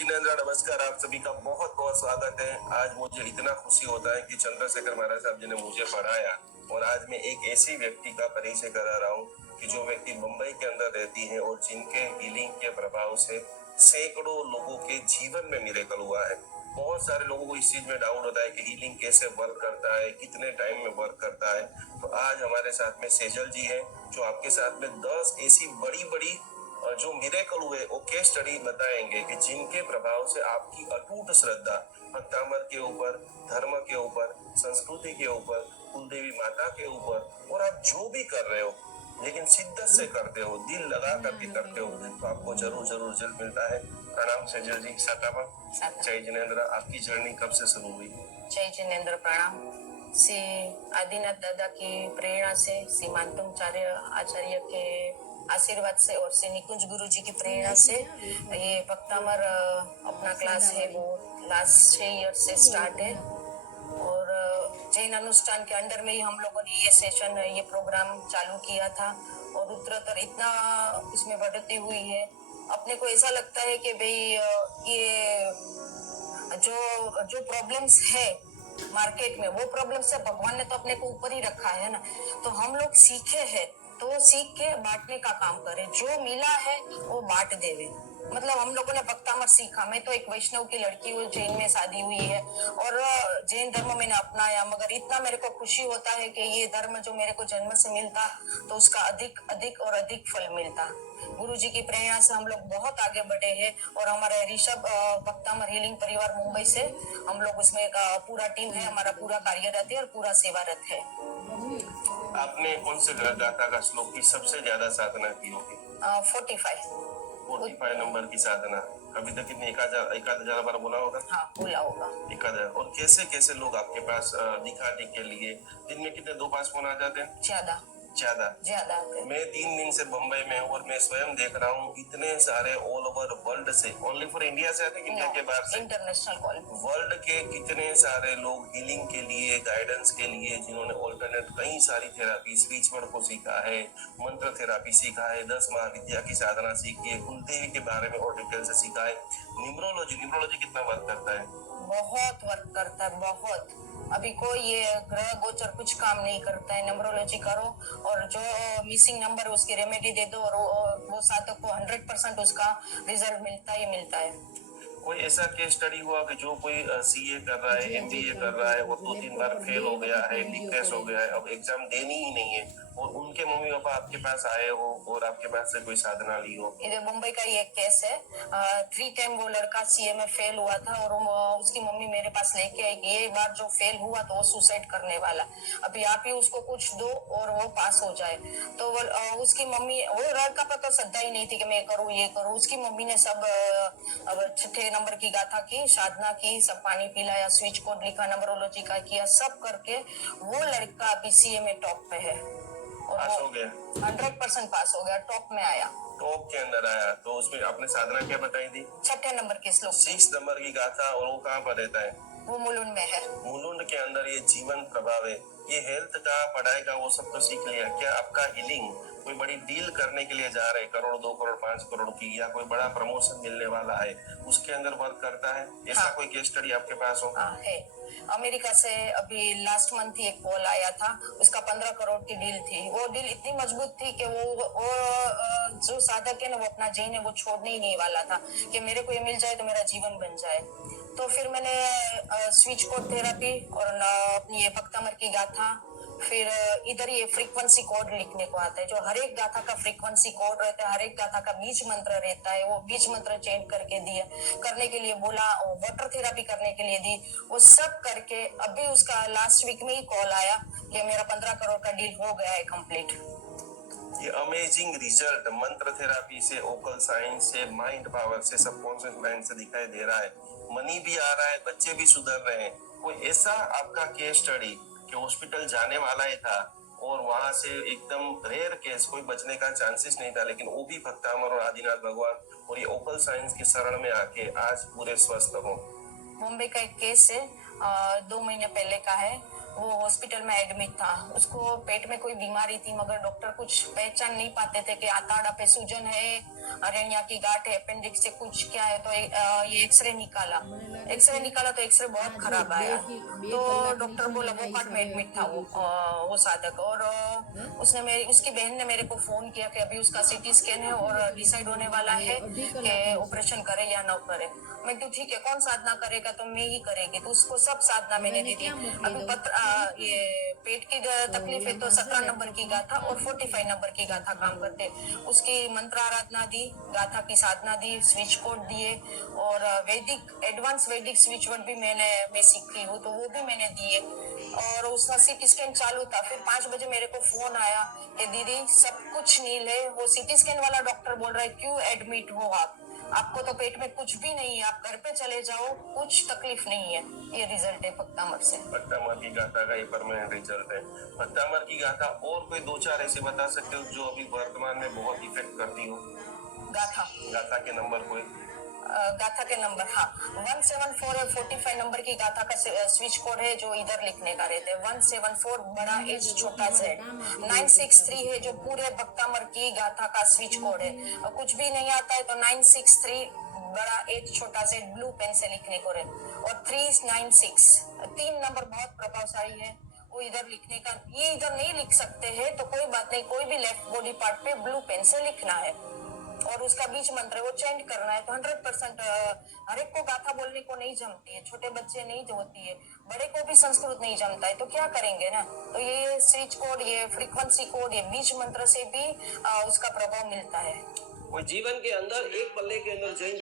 जिनेंद्र, नमस्कार। आप सभी का बहुत बहुत स्वागत है। आज मुझे इतना खुशी होता है कि चंद्रशेखर महाराज साहब जी ने मुझे पढ़ाया और आज मैं एक ऐसी व्यक्ति का परिचय करा रहा हूँ कि जो व्यक्ति मुंबई के अंदर रहती है और जिनके हीलिंग के प्रभाव से सैकड़ों लोगों के जीवन में मिरेकल हुआ है। बहुत सारे लोगों को इस चीज में डाउट होता है कि हीलिंग कैसे वर्क करता है, कितने टाइम में वर्क करता है। तो आज हमारे साथ में सेजल जी है जो आपके साथ में 10 ऐसी बड़ी बड़ी जो मिरेकल हुए वो केस स्टडी बताएंगे कि जिनके प्रभाव से आपकी अटूट श्रद्धा भक्तामर के ऊपर, धर्म के ऊपर, संस्कृति के ऊपर, कुलदेवी माता के ऊपर और आप जो भी कर रहे हो लेकिन शिद्दत से करते हो, दिल लगा करके करते हो, तो आपको जरूर जरूर रिजल्ट मिलता है। प्रणाम सेजल जी। सातापा। जय जिनेंद्र। आपकी जर्नी कब से शुरू हुई? जय जिनेंद्र, प्रणाम। श्री आदिनाथ दादा की प्रेरणा से, श्री मानतुंग आचार्य के आशीर्वाद से और श्री निकुंज गुरु जी की प्रेरणा से ये भक्तामर अपना क्लास है वो लास्ट 6 ईयर से स्टार्ट है और जैन अनुष्ठान के अंडर में ही हम लोगों ने ये सेशन, ये प्रोग्राम चालू किया था और उत्तरोत्तर इतना इसमें बढ़ती हुई है। अपने को ऐसा लगता है कि भाई ये जो प्रॉब्लम्स है मार्केट में, वो प्रॉब्लम से भगवान ने तो अपने को ऊपर ही रखा है ना, तो हम लोग सीखे हैं तो वो सीख के बांटने का काम करें, जो मिला है वो बांट देवे। मतलब हम लोगों ने भक्तामर सीखा। मैं तो एक वैष्णव की लड़की हूँ, जैन में शादी हुई है और जैन धर्म मैंने अपनाया, मगर इतना मेरे को खुशी होता है कि ये धर्म जो मेरे को जन्म से मिलता तो उसका अधिक अधिक और अधिक फल मिलता। गुरु जी की प्रेरणा से हम लोग बहुत आगे बढ़े हैं और हमारे ऋषभ भक्तामर हीलिंग परिवार मुंबई से हम लोग उसमें एक पूरा टीम है, हमारा पूरा कार्यरत है और पूरा सेवारत है। आपने कौन से गाथा का श्लोक की सबसे ज्यादा साधना की होगी? 45 नंबर की साधना। अभी तक कितने? 1000 बार बोला होगा? हाँ, बोला होगा 1000। और कैसे कैसे लोग आपके पास दिखाने के लिए दिन में कितने 2-5 फोन आ जाते हैं? ज्यादा ज्यादा। मैं 3 दिन से बम्बई में हूँ और मैं स्वयं देख रहा हूँ इतने सारे ऑल ओवर वर्ल्ड से, ओनली फॉर इंडिया से आते, इंडिया के बाहर से, इंटरनेशनल कॉल। वर्ल्ड के कितने सारे लोग हीलिंग के लिए, गाइडेंस के लिए, जिन्होंने ऑल्टरनेट कई सारी थेरापी, स्पिरिचुअल को सीखा है, मंत्र थेरापी सीखा है, 10 महाविद्या की साधना सीखी है, कुलदेवी के बारे में और डिटेल से सीखा है। न्यूमरोलॉजी कितना वर्क करता है? बहुत वर्क करता है, बहुत। अभी कोई ये ग्रह गोचर कुछ काम नहीं करता है। न्यूमरोलॉजी करो और जो मिसिंग नंबर उसकी रेमेडी दे दो और वो साधक को 100% उसका रिजल्ट मिलता है। कोई ऐसा केस स्टडी हुआ कि जो कोई सीए कर रहा है, एमबीए कर रहा है और 2-3 बार फेल हो गया है, डिप्रेस हो गया है, अब एग्जाम देनी ही नहीं है और उनके मम्मी पापा आपके पास आए हो और आपके पास से कोई साधना ली हो? इधर मुंबई का ये केस है। 3 टाइम वो लड़का सीए में फेल हुआ था और उसकी मम्मी मेरे पास लेके आई कि ये बार जो फेल हुआ तो वो सुसाइड करने वाला, अभी आप ही उसको कुछ दो और वो पास हो जाए। तो वो उसकी मम्मी, वो लड़का पर तो श्रद्धा ही नहीं थी कि मैं करूँ ये करूँ। उसकी मम्मी ने सब 6 नंबर की गाथा की, साधना की, सब पानी पिलाया, स्विच कोड लिखा, नंबरोलॉजी का किया, सब करके वो लड़का अभी सीए में टॉप पे है और पास हो गया, 100% पास हो गया, टॉप में आया, टॉप के अंदर आया। तो उसमें आपने साधना क्या बताई थी? 6 नंबर के श्लोक, 6 नंबर की गाथा। और वो कहाँ पर रहता है? वो मुलुंड में है। मुलुंड के अंदर ये जीवन प्रभाव है, ये हेल्थ का, पढ़ाई का, वो सब तो सीख लिया। क्या आपका हीलिंग कोई बड़ी डील करने के लिए जा रहे, करोड़ 2 करोड़ 5 करोड़ की, या कोई बड़ा प्रमोशन मिलने वाला है, उसके अंदर वर्क करता है? ऐसा कोई केस स्टडी आपके पास हो? है। अमेरिका से अभी लास्ट मंथ ही एक कॉल आया था, उसका 15 करोड़ की डील थी। वो डील इतनी मजबूत थी कि वो जो साधक है ना, वो अपना जैन है वो छोड़ने ही नहीं वाला था कि मेरे को ये मिल जाए तो मेरा जीवन बन जाए। तो फिर मैंने स्विच कोड थेरापी और अपनी ये भक्तामर की गाथा, फिर इधर ये फ्रीक्वेंसी कोड लिखने को आता है, जो हर एक गाथा का फ्रीक्वेंसी कोड रहता है, हर एक गाथा का बीज मंत्र रहता है, वो बीज मंत्र चेंज करके दिए, करने के लिए बोला, वाटर थेरापी करने के लिए दी, वो सब करके अभी उसका लास्ट वीक में ही कॉल आया कि मेरा 15 करोड़ का डील हो गया है कंप्लीट। ये अमेजिंग रिजल्ट मंत्र थेरापी से, ओकल साइंस से, माइंड पावर से, सबकॉन्शियस माइंड से दिखाई दे रहा है। मनी भी आ रहा है, बच्चे भी सुधर रहे हैं। कोई ऐसा आपका केस स्टडी कि हॉस्पिटल जाने वाला ही था और वहां से एकदम रेयर केस, कोई बचने का चांसेस नहीं था, लेकिन वो भी भक्तामर और आदिनाथ भगवान और ये ओकल साइंस की शरण में आके आज पूरे स्वस्थ हो? मुंबई का एक केस है, 2 महीने पहले का है। वो हॉस्पिटल में एडमिट था, उसको पेट में कोई बीमारी थी, मगर डॉक्टर कुछ पहचान नहीं पाते थे कि आंतड़ा पे सूजन है अरेनिया की गांठ है, अपेंडिक्स से कुछ क्या है, तो ये एक्सरे निकाला तो एक्सरे बहुत खराब आया। तो डॉक्टर बोला वो पार्ट में एडमिट था वो साधक, और उसकी बहन ने मेरे को फोन किया कि अभी उसका सीटी स्कैन है और डिसाइड होने वाला है कि ऑपरेशन करे या ना करे। मैं क्यों ठीक है, कौन साधना करेगा, तो मैं ही करेगी। तो उसको सब साधना मैंने दी थी। अभी ये पेट की तकलीफ है तो 17 नंबर की गाथा और 45 नंबर की गाथा काम करते। उसकी मंत्र आराधना दी, गाथा की साधना दी, स्विच कोड दिए, और एडवांस वैदिक स्विच वर्ड भी मैं सीखी हूँ, तो वो भी मैंने दिए। और उसका सीटी स्कैन चालू था। फिर 5 बजे मेरे को फोन आया कि दीदी सब कुछ नील है। वो सीटी स्कैन वाला डॉक्टर बोल रहा है क्यों एडमिट हो आपको तो पेट में कुछ भी नहीं है, आप घर पे चले जाओ, कुछ तकलीफ नहीं है। ये रिजल्ट है पक्तामर से। पत्तामर की गाथा का ये परमानेंट रिजल्ट है। पत्तामर की गाथा और कोई 2-4 ऐसे बता सकते हो जो अभी वर्तमान में बहुत इफेक्ट करती हो? गाथा के नंबर कोई? गाथा के नंबर, हाँ, 174 और 45 नंबर की गाथा का स्विच कोड है जो इधर लिखने का रहते हैं। 174 बड़ा एच छोटा जेड, 963 है जो पूरे पक्तामर की गाथा का स्विच कोड है। और कुछ भी नहीं आता है तो 963 बड़ा एच छोटा जेड ब्लू पेन से लिखने को रहे, और 396 3 नंबर बहुत प्रभावशाली है वो इधर लिखने का। ये इधर नहीं लिख सकते हैं तो कोई बात नहीं, कोई भी लेफ्ट बॉडी पार्ट पे ब्लू पेन से लिखना है, और उसका बीच मंत्र है वो चेंट करना है। तो 100% हर एक को गाथा बोलने को नहीं जमती है, छोटे बच्चे नहीं होती है, बड़े को भी संस्कृत नहीं जमता है, तो क्या करेंगे ना। तो ये स्विच कोड, ये फ्रीक्वेंसी कोड, ये बीच मंत्र से भी उसका प्रभाव मिलता है। वो जीवन के अंदर एक पल्ले के अंदर जैन